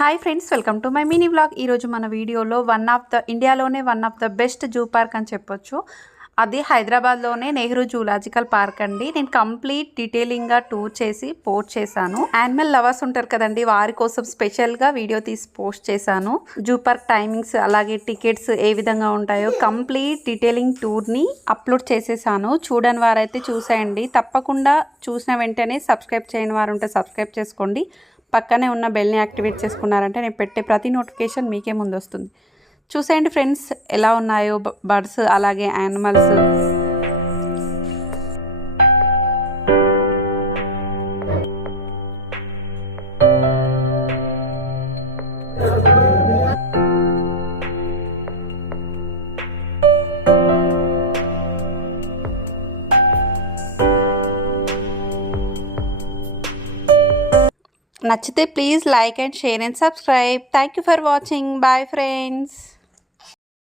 Hi friends, welcome to my mini vlog. ఈరోజు మన వీడియోలో ఇండియాలోనే one of the best zoo park అని చెప్పొచ్చు. అది హైదరాబాద్లోనే నెహ్రూ జూలాజికల్ పార్క్ అండి. నేను కంప్లీట్ డీటెయిలింగ్గా టూర్ చేసి పోస్ట్ చేశాను. యానిమల్ లవర్స్ ఉంటారు కదండి, వారి కోసం స్పెషల్గా వీడియో తీసి పోస్ట్ చేశాను. జూ పార్క్ టైమింగ్స్, అలాగే టికెట్స్ ఏ విధంగా ఉంటాయో కంప్లీట్ డీటెయిలింగ్ టూర్ని అప్లోడ్ చేసేసాను. చూడని వారైతే చూసేయండి. తప్పకుండా చూసిన వెంటనే సబ్స్క్రైబ్ చేయని వారు ఉంటే సబ్స్క్రైబ్ చేసుకోండి. పక్కనే ఉన్న బెల్ని యాక్టివేట్ చేసుకున్నారంటే నేను పెట్టే ప్రతి నోటిఫికేషన్ మీకే ముందు వస్తుంది. చూసేయండి ఫ్రెండ్స్, ఎలా ఉన్నాయో బర్డ్స్ అలాగే యానిమల్స్. నచ్చితే please like and share and subscribe. Thank you for watching. Bye friends.